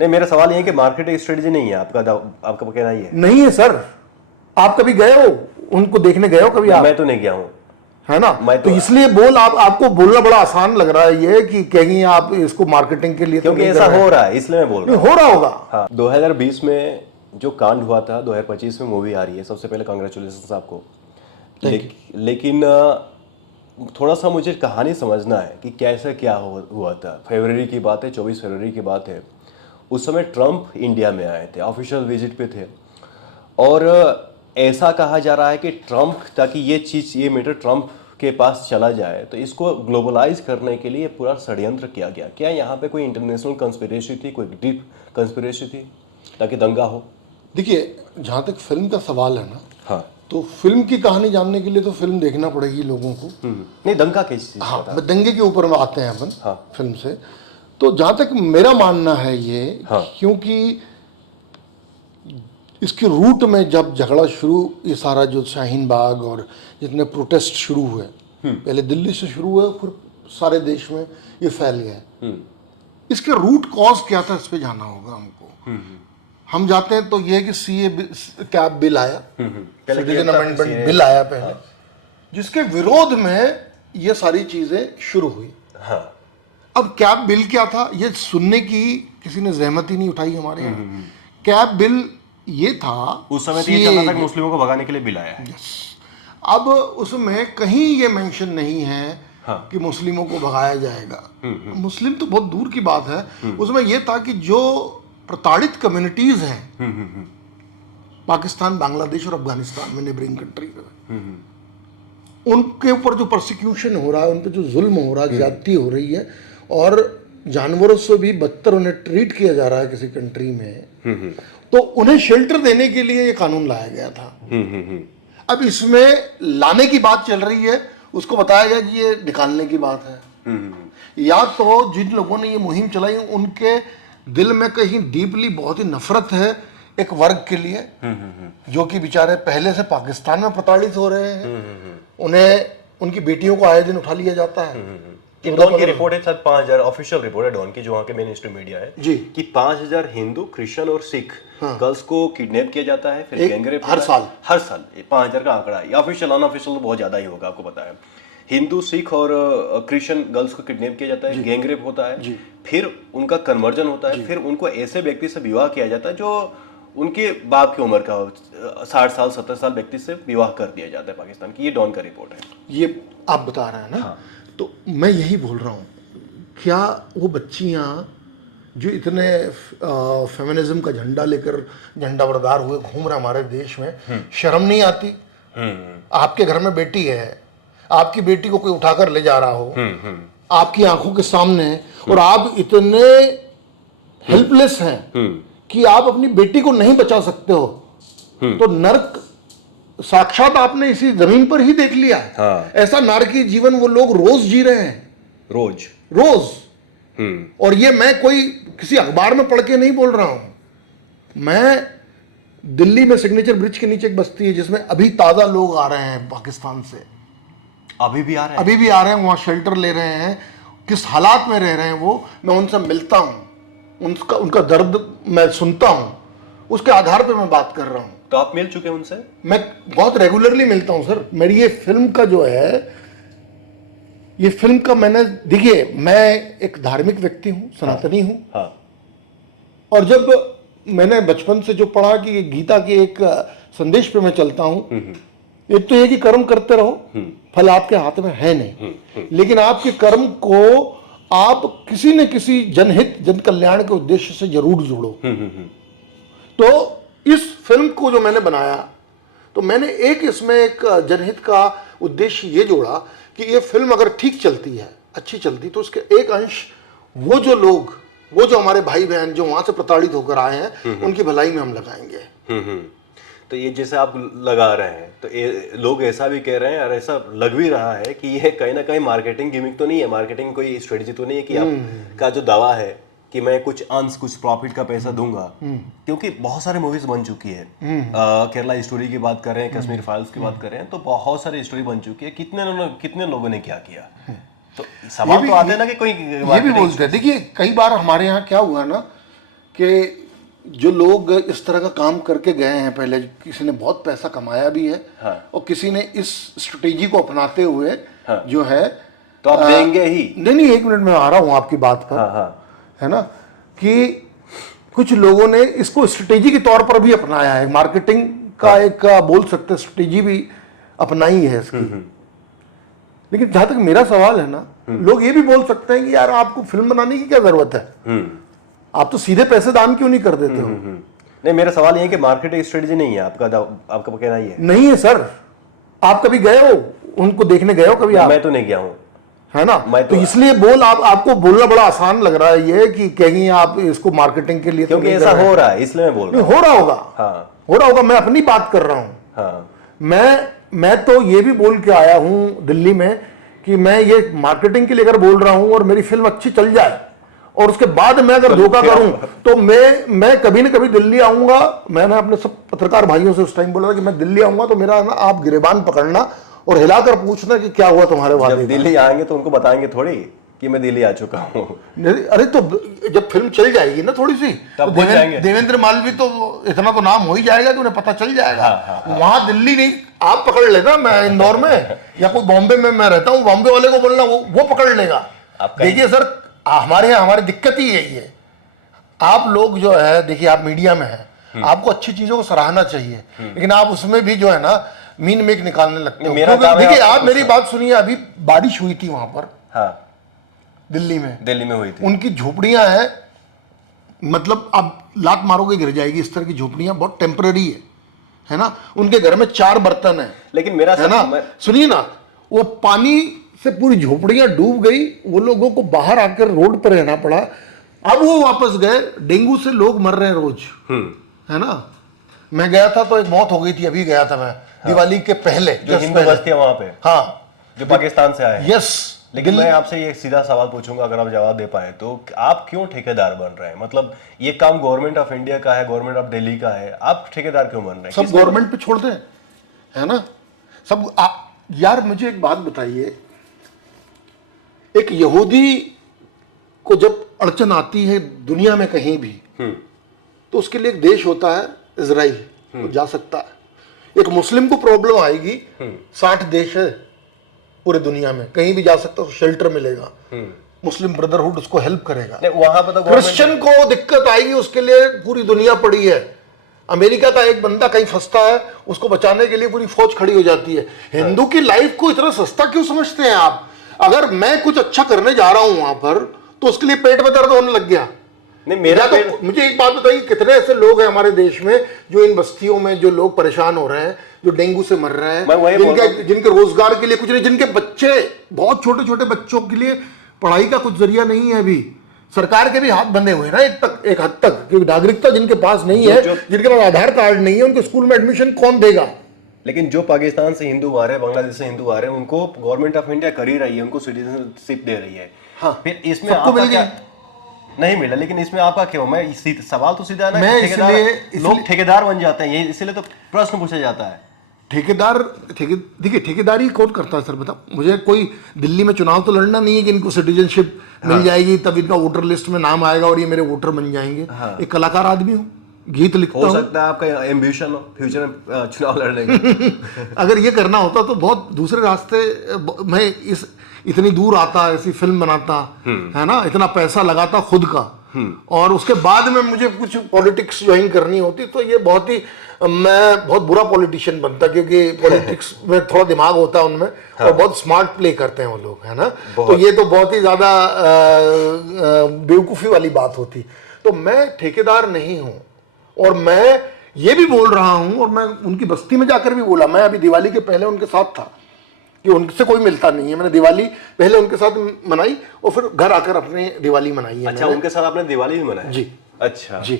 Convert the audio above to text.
नहीं, मेरा सवाल ये है कि मार्केटिंग स्ट्रेटजी नहीं है आपका कहना ये है? नहीं है सर। आप कभी गए हो उनको देखने, गए हो कभी आप? मैं तो नहीं गया हूँ, है ना। मैं तो इसलिए आपको बोलना बड़ा आसान लग रहा है ये कि कहीं आप इसको मार्केटिंग के लिए, क्योंकि ऐसा हो रहा है इसलिए मैं बोल रहा हूँ। हो रहा होगा। हाँ, 2020 में जो कांड हुआ था, 2025 में मूवी आ रही है। सबसे पहले कांग्रेचुलेशन आपको। लेकिन थोड़ा सा मुझे कहानी समझना है कि कैसे क्या हुआ था। फरवरी की बात है, 24 फरवरी की बात है। उस समय ट्रंप इंडिया में आए थे, ऑफिशियल विजिट पे थे, और ऐसा कहा जा रहा है कि ट्रंप, ताकि ये मैटर ट्रंप के पास चला जाए, तो इसको ग्लोबलाइज करने के लिए पूरा षड्यंत्र किया गया। क्या यहाँ पे कोई इंटरनेशनल कंस्पिरेसी थी, कोई डीप कंस्पिरेसी थी ताकि दंगा हो? देखिए, जहाँ तक फिल्म का सवाल है ना, हाँ, तो फिल्म की कहानी जानने के लिए तो फिल्म देखना पड़ेगी लोगों को। नहीं, दंगा कैसी चीज? हाँ, दंगे के ऊपर आते हैं अपन। हाँ। फिल्म से तो जहाँ तक मेरा मानना है ये, हाँ। क्योंकि इसके रूट में जब झगड़ा शुरू, ये सारा जो शाहीन बाग और जितने प्रोटेस्ट शुरू हुए, पहले दिल्ली से शुरू हुए, फिर सारे देश में ये फैल गए। इसके रूट कॉज क्या था, इस पे जाना होगा हमको। हम जाते हैं तो ये है कि सीए क्या बिल आया, सिटीजन अमेंडमेंट बिल आया पहले, जिसके विरोध में ये सारी चीजें शुरू हुई। हाँ। अब कैब बिल क्या था, ये सुनने की किसी ने जहमत ही नहीं उठाई हमारे यहाँ। कैब बिल ये था, उस समय तो ये चल रहा था कि मुस्लिमों को भगाने के लिए बिल आया है। अब उसमें कहीं ये मेंशन नहीं है हाँ। कि मुस्लिमों को भगाया जाएगा। मुस्लिम तो बहुत दूर की बात है। उसमें यह था कि जो प्रताड़ित कम्युनिटीज हैं पाकिस्तान, बांग्लादेश और अफगानिस्तान में, नेबरिंग कंट्री में, उनके ऊपर जो प्रोसिक्यूशन हो रहा है, उन पर जो जुल्म हो रहा है, ज्यादती हो रही है, और जानवरों से भी बदतर उन्हें ट्रीट किया जा रहा है किसी कंट्री में, तो उन्हें शेल्टर देने के लिए ये कानून लाया गया था। अब इसमें लाने की बात चल रही है, उसको बताया गया कि ये निकालने की बात है। या तो जिन लोगों ने ये मुहिम चलाई उनके दिल में कहीं डीपली बहुत ही नफरत है एक वर्ग के लिए, जो कि बेचारे पहले से पाकिस्तान में प्रताड़ित हो रहे हैं। उन्हें, उनकी बेटियों को आए दिन उठा लिया जाता है। डॉन की रिपोर्ट है, शायद 5000 ऑफिशियल रिपोर्ट है डॉन की, जो वहाँ के मेन स्ट्रीम मीडिया है जी, कि 5000 हिंदू, क्रिश्चियन और सिख गर्ल्स को किडनैप किया जाता है, फिर गैंगरेप हर साल 5000 का आंकड़ा है। ऑफिशियल, अनऑफिशियल तो बहुत ज्यादा ही होगा, आपको पता है। हिंदू, सिख और क्रिश्चियन गर्ल्स को किडनैप किया जाता है, गैंगरेप होता है, फिर उनका कन्वर्जन होता है, फिर उनको ऐसे व्यक्ति से विवाह किया जाता है जो उनके बाप की उम्र का हो, 60 साल 70 साल व्यक्ति से विवाह कर दिया जाता है पाकिस्तान की। ये डॉन का रिपोर्ट है। ये आप बता रहे हैं ना। हाँ। तो मैं यही बोल रहा हूँ, क्या वो बच्चियाँ जो इतने फेमिनिज्म का झंडा लेकर झंडा बरदार हुए घूम रहे हमारे देश में, शर्म नहीं आती? आपके घर में बेटी है, आपकी बेटी को कोई उठाकर ले जा रहा हो आपकी आंखों के सामने, और आप इतने हेल्पलेस हैं कि आप अपनी बेटी को नहीं बचा सकते हो, तो नर्क साक्षात आपने इसी जमीन पर ही देख लिया है। हाँ। ऐसा नारकीय जीवन वो लोग रोज जी रहे हैं, रोज। और ये मैं कोई किसी अखबार में पढ़ के नहीं बोल रहा हूं। मैं दिल्ली में सिग्नेचर ब्रिज के नीचे एक बस्ती है जिसमें अभी ताजा लोग आ रहे हैं पाकिस्तान से, अभी भी आ रहे हैं, वहां शेल्टर ले रहे हैं। किस हालात में रह रहे हैं वो, मैं उनसे मिलता हूं, उनका दर्द मैं सुनता हूं, उसके आधार पर मैं बात कर रहा हूं। तो आप मिल चुके हैं उनसे? मैं बहुत रेगुलरली मिलता हूं सर। मेरी ये फिल्म का जो है, ये फिल्म का मैंने, देखिए मैं एक धार्मिक व्यक्ति हूं, सनातनी हूं। हाँ। और जब मैंने बचपन से जो पढ़ा कि गीता के एक संदेश पे मैं चलता हूं, एक तो ये कि कर्म करते रहो, फल आपके हाथ में है नहीं, लेकिन आपके कर्म को आप किसी न किसी जनहित, जन कल्याण के उद्देश्य से जरूर जोड़ो। तो इस फिल्म को जो मैंने बनाया, तो मैंने इसमें एक जनहित का उद्देश्य ये जोड़ा कि ये फिल्म अगर ठीक चलती है, अच्छी चलती, तो उसके एक अंश वो जो लोग, वो जो हमारे भाई बहन जो वहां से प्रताड़ित होकर आए हैं, उनकी भलाई में हम लगाएंगे। तो ये जैसे आप लगा रहे हैं, तो लोग ऐसा भी कह रहे हैं, और ऐसा लग भी रहा है कि ये कहीं ना कहीं मार्केटिंग गिमिक तो नहीं है, मार्केटिंग कोई स्ट्रेटजी तो नहीं है कि आपका जो दावा है कि मैं कुछ अंश, कुछ प्रॉफिट का पैसा दूंगा, क्योंकि बहुत सारे मूवीज बन चुकी है। केरला स्टोरी की बात कर रहे हैं, कश्मीर फाइल्स की बात कर रहे हैं, तो बहुत सारी स्टोरी बन चुकी है। कितने लोगों ने क्या किया? तो सवाल तो आते हैं ना कि कोई ये भी बोलते हैं। देखिए कई बार हमारे यहाँ क्या हुआ ना कि जो लोग इस तरह का काम करके गए हैं पहले, किसी ने बहुत पैसा कमाया भी है, और किसी ने इस स्ट्रेटेजी को अपनाते हुए जो है, तो आप देंगे ही? नहीं, 1 मिनट में आ रहा हूं आपकी बात पर। है ना, कि कुछ लोगों ने इसको स्ट्रेटेजी के तौर पर भी अपनाया है, मार्केटिंग का एक बोल सकते हैं, स्ट्रेटेजी भी अपनाई है इसकी। लेकिन जहां तक मेरा सवाल है ना, लोग ये भी बोल सकते हैं कि यार आपको फिल्म बनाने की क्या जरूरत है, आप तो सीधे पैसे दान क्यों नहीं कर देते हो? नहीं, मेरा सवाल ये है कि मार्केटिंग स्ट्रेटजी नहीं है आपका कहना ही है? नहीं है सर, आप कभी गए हो, उनको देखने गए हो कभी आप? मैं तो नहीं गया हूँ, है ना, मैं तो इसलिए आपको बोलना बड़ा आसान लग रहा है ये कि कहीं आप इसको मार्केटिंग के लिए, क्योंकि ऐसा हो रहा है इसलिए मैं बोल रहा हूँ। हो रहा होगा, हो रहा होगा, मैं अपनी बात कर रहा हूँ। मैं तो ये भी बोल के आया हूँ दिल्ली में कि मैं ये मार्केटिंग के लिए अगर बोल रहा हूँ और मेरी फिल्म अच्छी चल जाए और उसके बाद मैं अगर धोखा करूं तो मैं कभी न कभी दिल्ली आऊंगा। मैंने अपने सब पत्रकार भाइयों से उस टाइम बोला था कि मैं दिल्ली आऊंगा तो मेरा ना आप गिरेबान पकड़ना और हिलाकर पूछना कि क्या हुआ तुम्हारे वादे। जब दिल्ली आएंगे तो उनको बताएंगे थोड़ी कि मैं दिल्ली आ चुका हूँ। अरे तो जब फिल्म चल जाएगी ना थोड़ी सी, तब तो देवेंद्र मालवी तो इतना तो नाम हो ही जाएगा कि उन्हें पता चल जाएगा। वहां दिल्ली नहीं, आप पकड़ लेना, मैं इंदौर में या कोई बॉम्बे में मैं रहता हूँ, बॉम्बे वाले को बोलना वो पकड़ लेगा। देखिए सर, हमारे यहाँ हमारी दिक्कत ही यही है, आप लोग जो है, देखिए आप मीडिया में है, आपको अच्छी चीजों को सराहना चाहिए, लेकिन आप उसमें भी जो है ना मीन मेक निकालने लगते हो। देखिए आप मेरी बात सुनिए, अभी बारिश हुई थी वहां पर, दिल्ली में हुई थी, उनकी झोपड़ियां हैं, मतलब आप लात मारोगे गिर जाएगी, इस तरह की झोपड़ियां बहुत टेम्पररी है ना। उनके घर में 4 बर्तन है, लेकिन मेरा है ना, सुनिए ना, वो पानी से पूरी झोपड़ियां डूब गई, वो लोगों को बाहर आकर रोड पर रहना पड़ा। अब वो वापस गए, डेंगू से लोग मर रहे हैं रोज, है ना। मैं गया था तो एक मौत हो गई थी, अभी गया था मैं, दिवाली के पहले, जो हिंदू बस्ती है वहां पे, जो पाकिस्तान से आए। यस, लेकिन मैं आपसे ये सीधा सवाल पूछूंगा, अगर आप जवाब दे पाए तो, आप क्यों ठेकेदार बन रहे हैं? मतलब ये काम गवर्नमेंट ऑफ इंडिया का है, गवर्नमेंट ऑफ दिल्ली का है, आप ठेकेदार क्यों बन रहे हैं? सब गवर्नमेंट पे छोड़ दें, है ना, सब। यार मुझे एक बात बताइए, एक यहूदी को जब अड़चन आती है दुनिया में कहीं भी, तो उसके लिए एक देश होता है इजराइल, वो जा सकता है। एक मुस्लिम को प्रॉब्लम आएगी, 60 देश है पूरे दुनिया में, कहीं भी जा सकता है, शेल्टर मिलेगा, मुस्लिम ब्रदरहुड उसको हेल्प करेगा। वहां पर तो क्रिश्चियन को दिक्कत आएगी, उसके लिए पूरी दुनिया पड़ी है। अमेरिका का एक बंदा कहीं फंसता है, उसको बचाने के लिए पूरी फौज खड़ी हो जाती है। हिंदू की लाइफ को इतना सस्ता क्यों समझते हैं आप? अगर मैं कुछ अच्छा करने जा रहा हूं वहां पर, तो उसके लिए पेट में दर्द होने लग गया। नहीं, मेरा तो मुझे एक बात बताइए, कितने ऐसे लोग हैं हमारे देश में जो इन बस्तियों में जो लोग परेशान हो रहे हैं, जो डेंगू से मर रहे हैं, जिनके रोजगार के लिए कुछ नहीं, जिनके बच्चे, बहुत छोटे छोटे बच्चों के लिए पढ़ाई का कुछ जरिया नहीं है। अभी सरकार के भी हाथ बंधे हुए हैं ना एक हद तक, क्योंकि नागरिकता जिनके पास नहीं है, जिनके पास आधार कार्ड नहीं है, उनके स्कूल में एडमिशन कौन देगा? लेकिन जो पाकिस्तान से हिंदू आ रहे हैं, बांग्लादेश से हिंदू आ रहे हैं, उनको गवर्नमेंट ऑफ इंडिया कर ही रही है, उनको सिटीजनशिप दे रही है। फिर इसमें आपका क्या नहीं मिला? लेकिन इसमें आपका क्यों? मैं सवाल तो सीधा है ना, लोग ठेकेदार बन जाते हैं, ये इसलिए तो प्रश्न पूछा जाता है। देखिए ठेकेदारी कौन करता है सर, बता मुझे। कोई दिल्ली में चुनाव तो लड़ना नहीं है कि इनको सिटीजनशिप मिल जाएगी, तब इनका वोटर लिस्ट में नाम आएगा और ये मेरे वोटर बन जाएंगे। एक कलाकार आदमी हूँ, गीत लिखता हूँ, हो सकता है आपका एम्बिशन हो फ्यूचर में चुनाव लड़ने का। अगर ये करना होता तो बहुत दूसरे रास्ते, मैं इतनी दूर आता, ऐसी फिल्म बनाता, है ना, इतना पैसा लगाता खुद का, और उसके बाद में मुझे कुछ पॉलिटिक्स ज्वाइन करनी होती, तो ये मैं बहुत बुरा पॉलिटिशियन बनता, क्योंकि पॉलिटिक्स में थोड़ा दिमाग होता है उनमें, और बहुत स्मार्ट प्ले करते हैं वो लोग, है ना। तो ये तो बहुत ही ज्यादा बेवकूफ़ी वाली बात होती। तो मैं ठेकेदार नहीं हूं, और मैं ये भी बोल रहा हूं, और मैं उनकी बस्ती में जाकर भी बोला। मैं अभी दिवाली के पहले उनके साथ था, कि उनसे कोई मिलता नहीं है, मैंने दिवाली पहले उनके साथ मनाई और फिर घर आकर अपने दिवाली मनाई है। अच्छा, उनके साथ आपने दिवाली भी मनाई? जी, अच्छा जी।